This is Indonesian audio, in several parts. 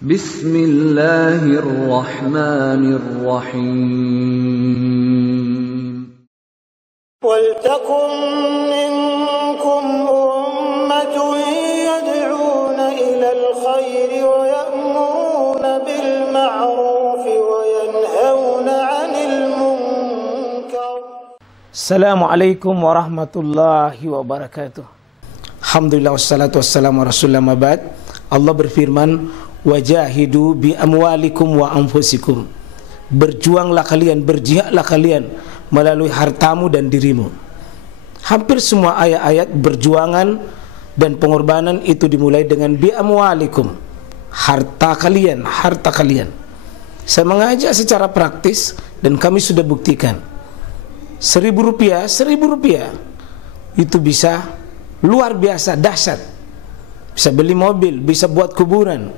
Bismillahirrahmanirrahim. Waltakum minkum ummatun yad'una ilal khairi wa ya'muruna bil ma'ruf wa yanhauna 'anil munkar. Assalamualaikum warahmatullahi wabarakatuh. Alhamdulillah wassalatu wassalamu ala rasulillah mabad. Allah berfirman, wajahidu bi amwalikum wa anfusikum. Berjuanglah kalian, berjihadlah kalian melalui hartamu dan dirimu. Hampir semua ayat-ayat berjuangan dan pengorbanan itu dimulai dengan bi amwalikum, harta kalian, harta kalian. Saya mengajak secara praktis dan kami sudah buktikan. Rp1.000 itu bisa luar biasa dahsyat. Bisa beli mobil, bisa buat kuburan,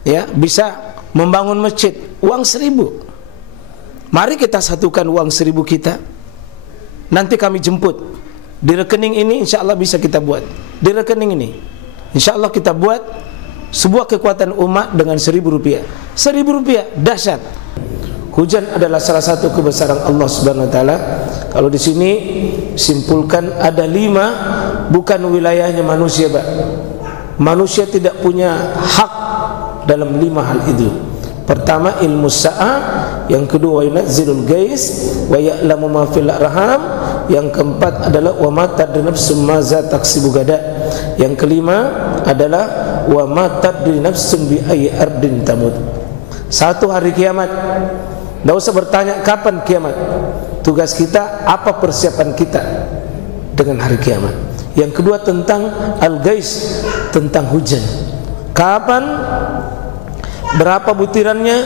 ya, bisa membangun masjid. Uang 1.000. Mari kita satukan uang 1.000 kita. Nanti kami jemput di rekening ini, insya Allah bisa kita buat. Di rekening ini, insya Allah kita buat sebuah kekuatan umat dengan Rp1.000. Rp1.000 dahsyat. Hujan adalah salah satu kebesaran Allah Subhanahu Wa Taala. Kalau di sini simpulkan ada 5, bukan wilayahnya manusia, Pak. Manusia tidak punya hak dalam 5 hal itu. Pertama, ilmu sa'ah. Yang kedua, wa yunazzilul gais wa ya'lamu ma fil arham. Yang keempat adalah wa ma tadri nafsum ma za taksibu gada. Yang kelima adalah wa ma tadri nafsum bi ayyi ardin tamut. Satu hari kiamat. Tidak usah bertanya kapan kiamat. Tugas kita, apa persiapan kita dengan hari kiamat. Yang kedua tentang al-gais, tentang hujan. Kapan, berapa butirannya,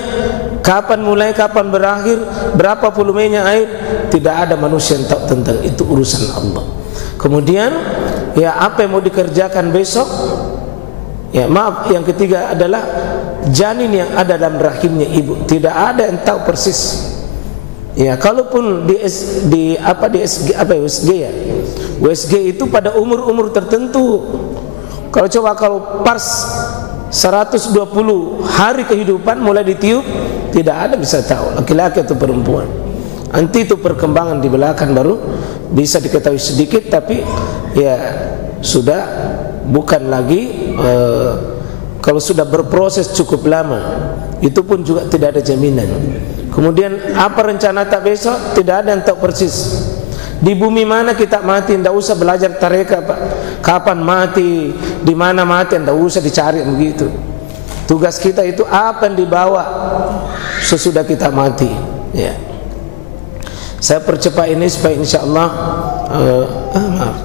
kapan mulai, kapan berakhir, berapa volumenya air, tidak ada manusia yang tahu tentang itu, urusan Allah. Kemudian, ya, apa yang mau dikerjakan besok? Ya, maaf, yang ketiga adalah janin yang ada dalam rahimnya ibu. Tidak ada yang tahu persis. Ya, kalaupun USG ya. USG itu pada umur-umur tertentu. Kalau pas 120 hari kehidupan mulai ditiup, tidak ada bisa tahu laki-laki atau perempuan. Nanti itu perkembangan di belakang baru bisa diketahui sedikit, tapi ya sudah bukan lagi kalau sudah berproses cukup lama, itu pun juga tidak ada jaminan. Kemudian apa rencana tak besok, tidak ada yang tahu persis. Di bumi mana kita mati, tidak usah belajar tareka, Pak. Kapan mati, di mana mati, tidak usah dicari begitu. Tugas kita itu apa yang dibawa sesudah kita mati. Ya. Saya percepat ini supaya insya Allah maaf.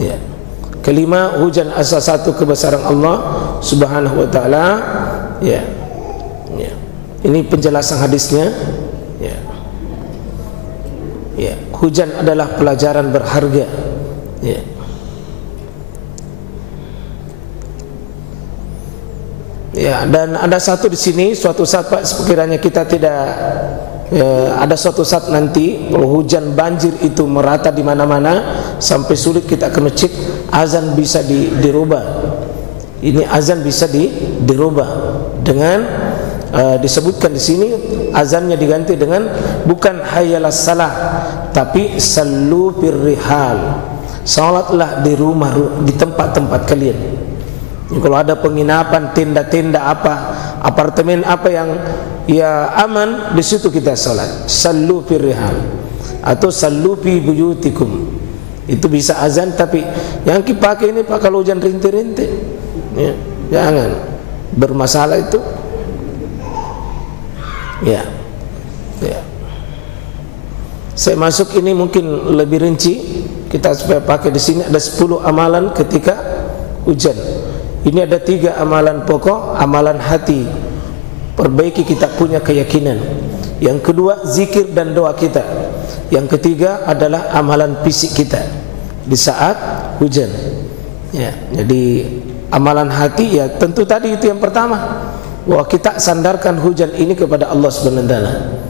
Ya. Kelima, hujan asal satu kebesaran Allah Subhanahu Wa Taala. Ya. Ya. Ini penjelasan hadisnya. Ya. Ya, hujan adalah pelajaran berharga. Ya. Ya, dan ada satu di sini, suatu saat Pak, sekiranya kita tidak ada suatu saat nanti kalau hujan banjir itu merata di mana-mana sampai sulit kita ke masjid, azan bisa dirubah. Ini azan bisa dirubah dengan disebutkan di sini azannya diganti dengan bukan hayyalas salah, tapi sallu firrihal. Salatlah di rumah, di tempat-tempat kalian. Kalau ada penginapan, tenda-tenda apa, apartemen apa yang ya aman, di situ kita salat. Sallu firrihal atau sallu fi buyutikum. Itu bisa azan, tapi yang dipakai ini Pak kalau hujan rintik-rintik, ya, jangan bermasalah itu. Ya, ya. Saya masuk ini mungkin lebih rinci. Kita supaya pakai di sini ada 10 amalan ketika hujan. Ini ada 3 amalan pokok, amalan hati. Perbaiki kita punya keyakinan. Yang kedua zikir dan doa kita. Yang ketiga adalah amalan fisik kita di saat hujan. Ya, jadi amalan hati ya tentu tadi itu yang pertama. Bahwa kita sandarkan hujan ini kepada Allah Subhanahu Wa Taala.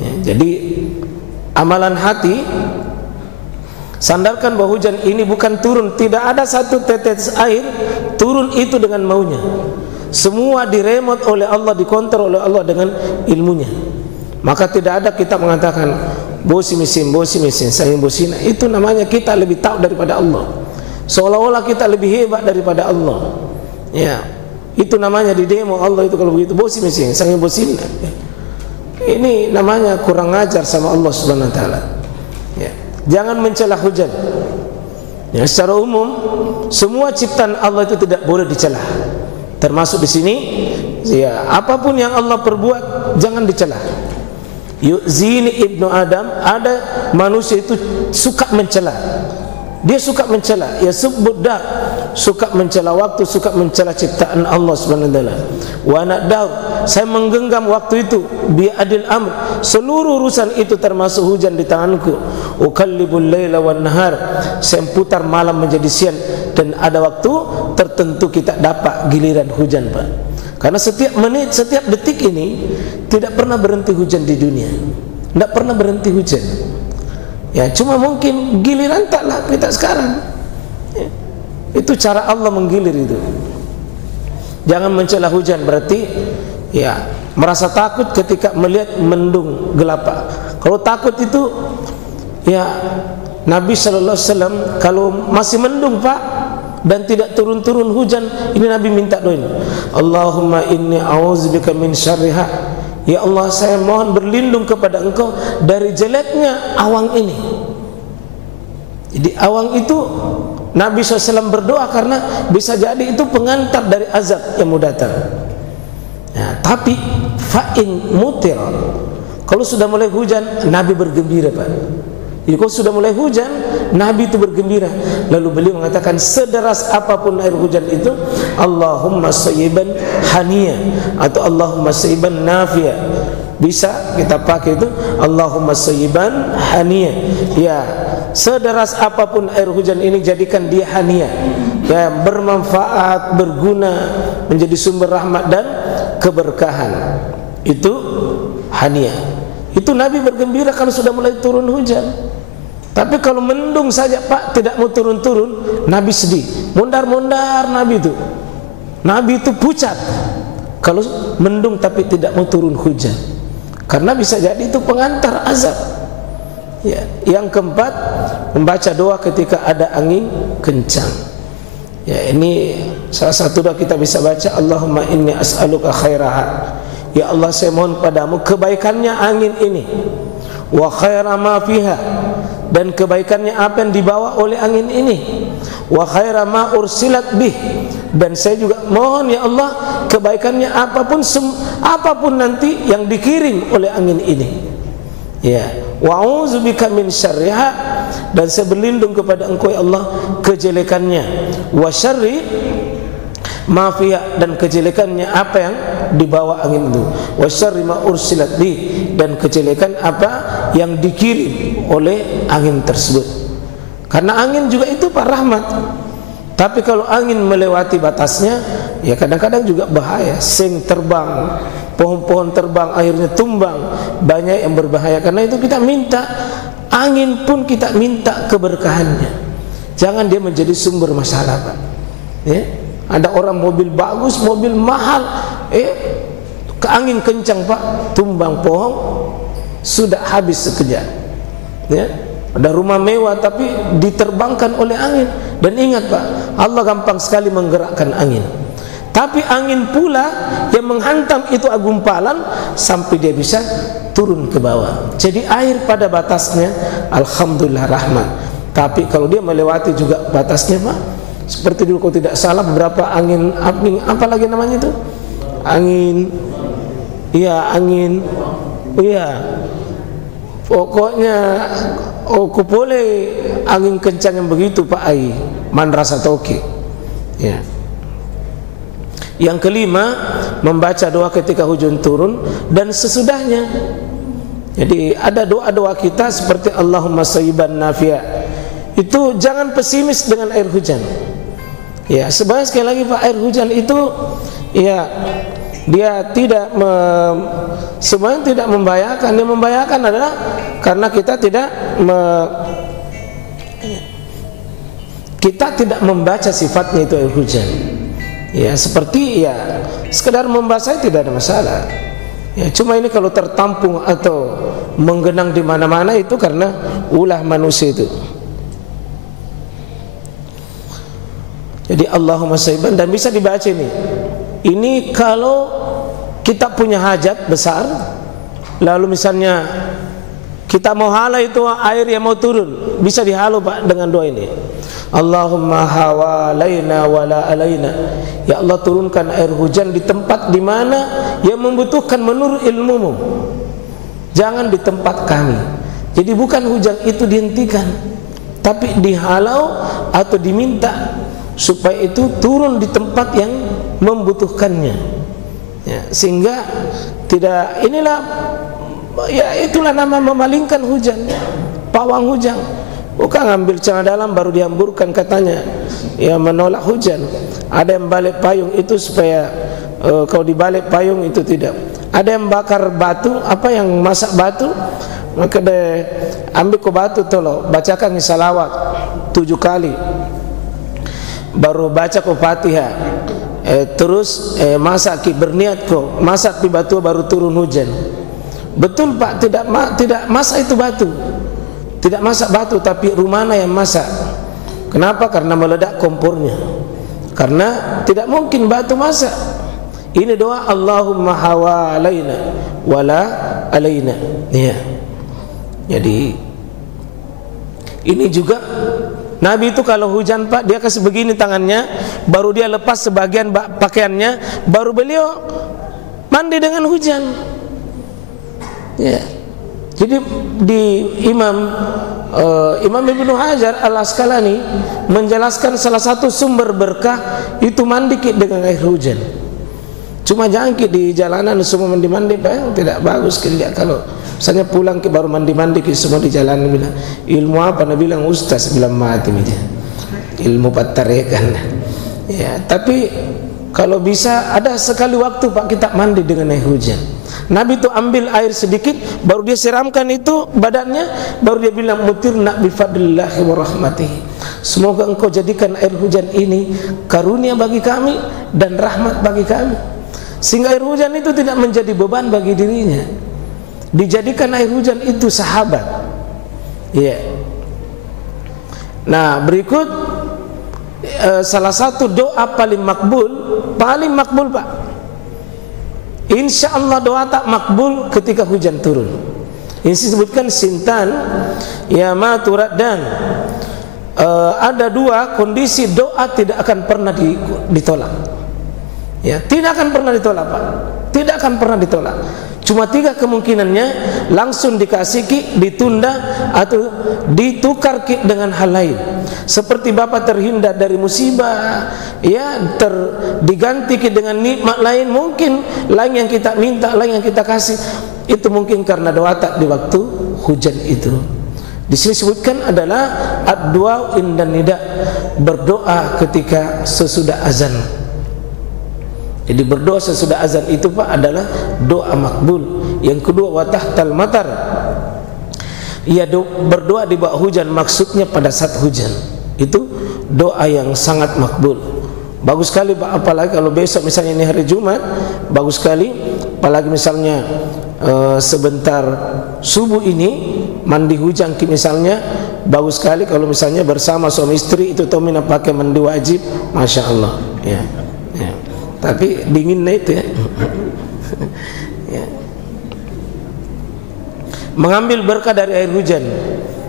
Ya, jadi amalan hati sandarkan bahwa hujan ini bukan turun, tidak ada satu tetes air turun itu dengan maunya. Semua diremot oleh Allah, dikontrol oleh Allah dengan ilmunya. Maka tidak ada kita mengatakan bosi mesin, saya bosin. Itu namanya kita lebih tahu daripada Allah. Seolah-olah kita lebih hebat daripada Allah. Ya, itu namanya di demo Allah itu kalau begitu bosi mesin, saya bosin. Ini namanya kurang ajar sama Allah Subhanahu wa taala. Ya. Jangan mencela hujan. Ya, secara umum semua ciptaan Allah itu tidak boleh dicela. Termasuk di sini ya, apapun yang Allah perbuat jangan dicela. Yu'zini ibnu Adam, ada manusia itu suka mencela. Dia suka mencela, ya subbudda, suka mencela waktu, suka mencela ciptaan Allah Subhanahu wa taala. Wa nadaur, saya menggenggam waktu itu bi adil amr, seluruh urusan itu termasuk hujan di tanganku. Ukallibul laila wan nahar, saya putar malam menjadi siang, dan ada waktu tertentu kita dapat giliran hujan, Pak. Karena setiap menit, setiap detik ini tidak pernah berhenti hujan di dunia. Tidak pernah berhenti hujan. Ya, cuma mungkin giliran taklah kita sekarang. Ya, itu cara Allah menggilir itu. Jangan mencela hujan, berarti ya merasa takut ketika melihat mendung gelap. Kalau takut itu ya Nabi sallallahu alaihi wasallam kalau masih mendung, Pak, dan tidak turun-turun hujan, ini Nabi minta doa. Allahumma inni a'udzubika min syarriha. Ya Allah, saya mohon berlindung kepada Engkau dari jeleknya awang ini. Jadi awang itu Nabi SAW berdoa karena bisa jadi itu pengantar dari azab yang mau datang. Ya, tapi fa'in mutir, kalau sudah mulai hujan Nabi bergembira, Pak. Jadi kalau sudah mulai hujan Nabi itu bergembira. Lalu beliau mengatakan sederas apapun air hujan itu, Allahumma sayyiban haniya atau Allahumma sayyiban nafiya. Bisa kita pakai itu Allahumma sayyiban haniya. Ya, sederas apapun air hujan ini jadikan dia haniya. Ya, bermanfaat, berguna, menjadi sumber rahmat dan keberkahan. Itu haniya. Itu Nabi bergembira kalau sudah mulai turun hujan. Tapi kalau mendung saja, Pak, tidak mau turun-turun, Nabi sedih. Mondar-mondar Nabi itu. Nabi itu pucat kalau mendung tapi tidak mau turun hujan. Karena bisa jadi itu pengantar azab. Ya, yang keempat, membaca doa ketika ada angin kencang. Ya, ini salah satu doa kita bisa baca, Allahumma inni as'aluka khairaha. Ya Allah, saya mohon padamu kebaikannya angin ini. Wa khaira ma fiha, dan kebaikannya apa yang dibawa oleh angin ini. Wa khaira ma ursilat bih, dan saya juga mohon ya Allah kebaikannya apapun nanti yang dikirim oleh angin ini. Ya, wa a'udzubika min syarriha, dan saya berlindung kepada Engkau ya Allah kejelekannya. Wa syarri ma fiha, dan kejelekannya apa yang dibawa angin itu. Wa syarri ma ursilat bih, dan kejelekan apa yang dikirim oleh angin tersebut. Karena angin juga itu Pak rahmat. Tapi kalau angin melewati batasnya, ya kadang-kadang juga bahaya. Seng terbang, pohon-pohon terbang, akhirnya tumbang, banyak yang berbahaya. Karena itu kita minta angin pun kita minta keberkahannya. Jangan dia menjadi sumber masalah, Pak. Ya, ada orang mobil bagus, mobil mahal, ke angin kencang, Pak, tumbang pohon, sudah habis sekejap. Ya, ada rumah mewah tapi diterbangkan oleh angin. Dan ingat, Pak, Allah gampang sekali menggerakkan angin. Tapi angin pula yang menghantam itu gumpalan sampai dia bisa turun ke bawah. Jadi air pada batasnya alhamdulillah rahmat. Tapi kalau dia melewati juga batasnya, Pak, seperti dulu kalau tidak salah beberapa angin apa lagi namanya itu? Angin pokoknya boleh angin kencang yang begitu, Pak Ai, man rasa toke. Ya. Yang kelima, membaca doa ketika hujan turun dan sesudahnya. Jadi ada doa-doa kita seperti Allahumma sayyiban nafi'a. Itu jangan pesimis dengan air hujan. Ya, sebenarnya sekali lagi Pak, air hujan itu ya dia tidak sebenarnya tidak membahayakan. Yang membahayakan adalah karena kita tidak membaca sifatnya itu air hujan. Ya seperti ya sekedar membasahi tidak ada masalah. Ya cuma ini kalau tertampung atau menggenang di mana-mana itu karena ulah manusia itu. Jadi Allahumma sayyiban, dan bisa dibaca ini. Ini kalau kita punya hajat besar, lalu misalnya kita mau hala itu air yang mau turun, bisa dihalu Pak dengan doa ini. Allahumma hawalaina wala alaina. Ya Allah, turunkan air hujan di tempat di mana yang membutuhkan menurut ilmumu. Jangan di tempat kami. Jadi bukan hujan itu dihentikan, tapi dihalau atau diminta supaya itu turun di tempat yang membutuhkannya. Ya, sehingga tidak, inilah ya itulah nama memalingkan hujan, pawang hujan. Bukan ngambil celana dalam baru dihamburkan katanya, ya menolak hujan. Ada yang balik payung itu supaya kalau dibalik payung itu tidak. Ada yang bakar batu, apa yang masak batu, maka dia ambil ke batu tolong bacakan salawat 7 kali, baru baca ke Fatihah, terus masak berniat kok masak di batu baru turun hujan. Betul Pak, tidak masak itu batu, tidak masak batu, tapi rumana yang masak. Kenapa? Karena meledak kompornya. Karena tidak mungkin batu masak. Ini doa Allahumma hawalaina wala alaina. Ya. Jadi ini juga Nabi itu kalau hujan Pak, dia kasih begini tangannya, baru dia lepas sebagian pakaiannya, baru beliau mandi dengan hujan. Ya. Jadi di Imam Ibnu Hajar Al-Asqalani menjelaskan salah satu sumber berkah itu mandi dengan air hujan. Cuma jangan di jalanan semua mandi-mandi Pak, tidak bagus kerja. Kalau misalnya pulang baru mandi-mandi semua di jalanan, bilang ilmu apa? Nabi bilang ustaz, bilang mati aja. Ilmu patarekan. Ya, tapi kalau bisa ada sekali waktu Pak kita mandi dengan air hujan. Nabi itu ambil air sedikit, baru dia siramkan itu badannya, baru dia bilang mutirna bifadlillahi wa rahmatihi. Semoga engkau jadikan air hujan ini karunia bagi kami dan rahmat bagi kami, sehingga air hujan itu tidak menjadi beban bagi dirinya. Dijadikan air hujan itu sahabat. Ya. Nah berikut salah satu doa paling makbul Pak. Insya Allah doa tak makbul ketika hujan turun. Ini disebutkan sintan ya ma turaddan. Ada 2 kondisi doa tidak akan pernah ditolak. Ya, tidak akan pernah ditolak Pak. Tidak akan pernah ditolak. Cuma 3 kemungkinannya, langsung dikasih ditunda atau ditukar dengan hal lain. Seperti Bapak terhindar dari musibah, ya diganti dengan nikmat lain, mungkin lain yang kita minta, lain yang kita kasih. Itu mungkin karena doa tak di waktu hujan itu. Di sini disebutkan adalah ad-du'a indan nida, berdoa ketika sesudah azan. Jadi berdoa sesudah azan itu Pak adalah doa makbul. Yang kedua wa tahtal matar, ya berdoa di bawah hujan, maksudnya pada saat hujan. Itu doa yang sangat makbul. Bagus sekali Pak, apalagi kalau besok misalnya ini hari Jumat, bagus sekali. Apalagi misalnya sebentar subuh ini mandi hujan misalnya, bagus sekali kalau misalnya bersama suami istri itu tomina pakai mandi wajib, masya Allah. Ya. Ya. Tapi dinginnya itu ya. Ya. Mengambil berkah dari air hujan.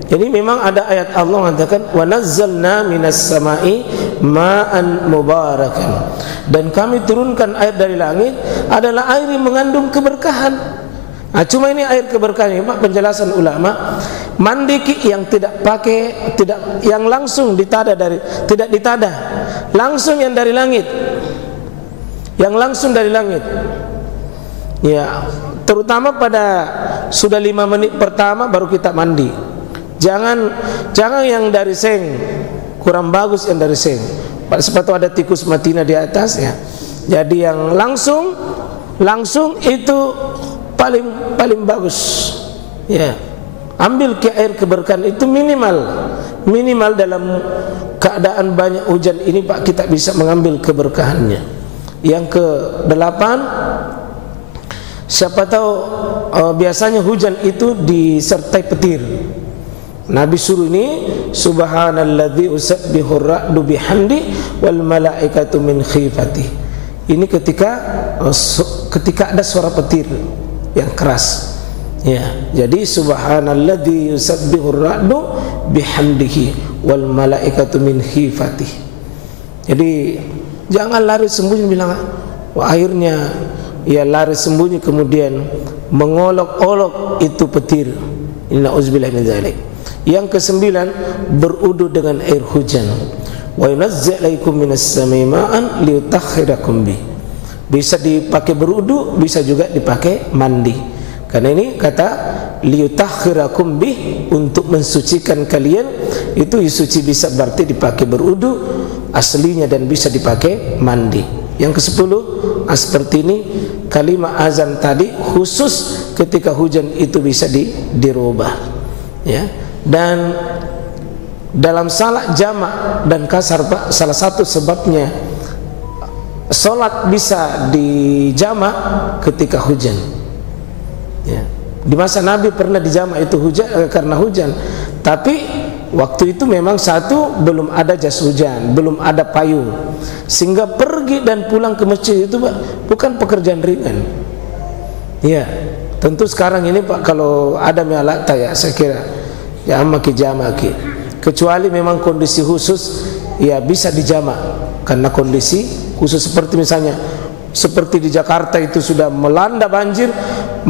Jadi memang ada ayat Allah mengatakan wa nazzalna minas sama'i ma'an mubarakan, dan kami turunkan air dari langit adalah air yang mengandung keberkahan. Nah, cuma ini air keberkahan Pak, penjelasan ulama, mandi yang tidak pakai, tidak yang langsung ditada dari, tidak ditada, langsung yang dari langit. Yang langsung dari langit. Ya, terutama pada sudah 5 menit pertama baru kita mandi. Jangan yang dari seng, kurang bagus yang dari seng. Pada sepatu ada tikus matina di atas ya. Jadi yang langsung itu paling bagus. Ya. Ambil ke air keberkahan itu minimal dalam keadaan banyak hujan ini Pak, kita bisa mengambil keberkahannya. Yang ke-8, siapa tahu biasanya hujan itu disertai petir. Nabi suruh ini, subhanalladzi usabbihu ar-ra'du bihamdi wal malaikatu min khifati. Ini ketika ada suara petir yang keras. Ya, jadi subhanalladzi usabbihu ar-ra'du bihamdihi wal malaikatu min khifati. Jadi jangan lari sembunyi bilang, wah, akhirnya ya lari sembunyi kemudian mengolok-olok itu petir. Inna uzbillah min dzalik. Yang ke-9, berudu dengan air hujan. Wa yunazzi'u 'alaikum minas samai ma'an liyutahhirakum bi. Bisa dipakai berudu, bisa juga dipakai mandi. Karena ini kata liyutahhirakum bi, untuk mensucikan kalian. Itu suci bisa berarti dipakai berudu aslinya dan bisa dipakai mandi. Yang ke-10, seperti ini kalimat azan tadi khusus ketika hujan itu bisa dirubah. Ya. Dan dalam salat jamak dan kasar, Pak, salah satu sebabnya salat bisa dijamak ketika hujan. Ya. Di masa Nabi pernah dijamak itu hujan karena hujan. Tapi waktu itu memang belum ada jas hujan, belum ada payung, sehingga pergi dan pulang ke masjid itu, Pak, bukan pekerjaan ringan. Ya, tentu sekarang ini, Pak, kalau ada mialata ya saya kira jamaki, kecuali memang kondisi khusus ya bisa dijamak karena kondisi khusus, seperti misalnya seperti di Jakarta itu sudah melanda banjir,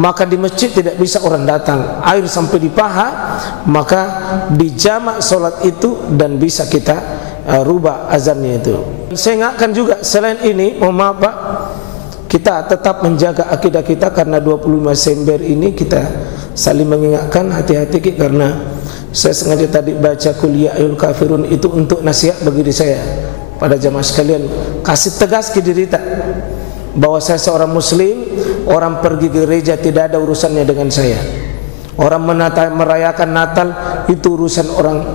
maka di masjid tidak bisa orang datang, air sampai di paha, maka dijamak solat itu dan bisa kita rubah azannya itu. Saya ingatkan juga selain ini, mohon maaf, Pak, kita tetap menjaga akidah kita, karena 25 Desember ini kita saling mengingatkan, hati-hati, karena saya sengaja tadi baca kuliah Ayul Kafirun itu untuk nasihat bagi diri saya. Pada jamaah sekalian, kasih tegas ke diri kita bahwa saya seorang muslim, orang pergi ke gereja tidak ada urusannya dengan saya. Orang merayakan Natal itu urusan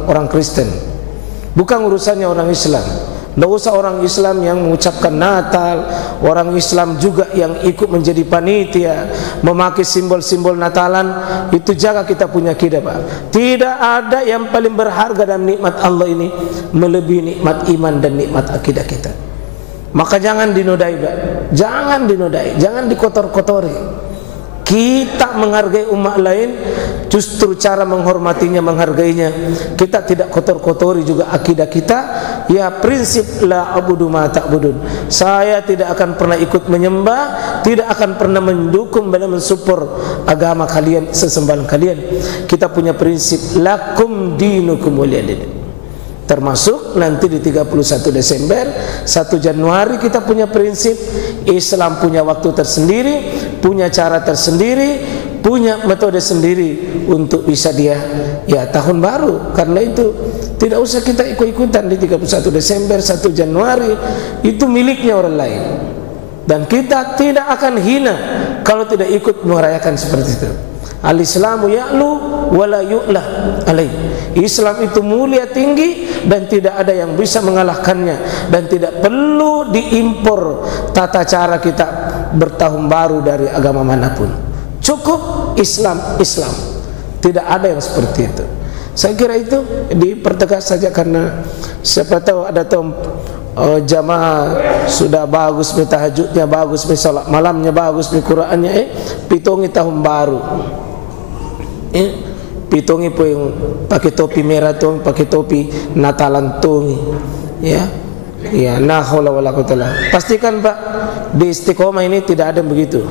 orang Kristen, bukan urusannya orang Islam. Tidak usah orang Islam yang mengucapkan Natal, orang Islam juga yang ikut menjadi panitia, memakai simbol-simbol Natalan. Itu jaga kita punya akidah, Pak. Tidak ada yang paling berharga dalam nikmat Allah ini melebihi nikmat iman dan nikmat akidah kita. Maka jangan dinodai, Pak. Jangan dinodai, jangan dikotor-kotori. Kita menghargai umat lain, justru cara menghormatinya, menghargainya, kita tidak kotor-kotori juga akidah kita. Ya, prinsip la abudu ma ta'budun. Saya tidak akan pernah ikut menyembah, tidak akan pernah mendukung dan mensupport agama kalian, sesembahan kalian. Kita punya prinsip lakum dinukum waliyadin. Termasuk nanti di 31 Desember, 1 Januari kita punya prinsip, Islam punya waktu tersendiri, punya cara tersendiri, punya metode sendiri untuk bisa dia ya tahun baru. Karena itu tidak usah kita ikut-ikutan di 31 Desember, 1 Januari, itu miliknya orang lain. Dan kita tidak akan hina kalau tidak ikut merayakan seperti itu. Al-Islamu ya'lu wala yu'lah alaih. Islam itu mulia, tinggi, dan tidak ada yang bisa mengalahkannya, dan tidak perlu diimpor tata cara kita bertahun baru dari agama manapun. Cukup Islam. Tidak ada yang seperti itu. Saya kira itu dipertegas saja, karena siapa tahu ada jamaah sudah bagus, tahajudnya bagus, salat malamnya bagus, Qur'annya pitongi tahun baru. Pitongi po yang pakai topi merah tuh, pakai topi Natalan tuh, ya, ya, nah, haula wala quwwata. Pastikan, Pak, di Istiqomah ini tidak ada begitu.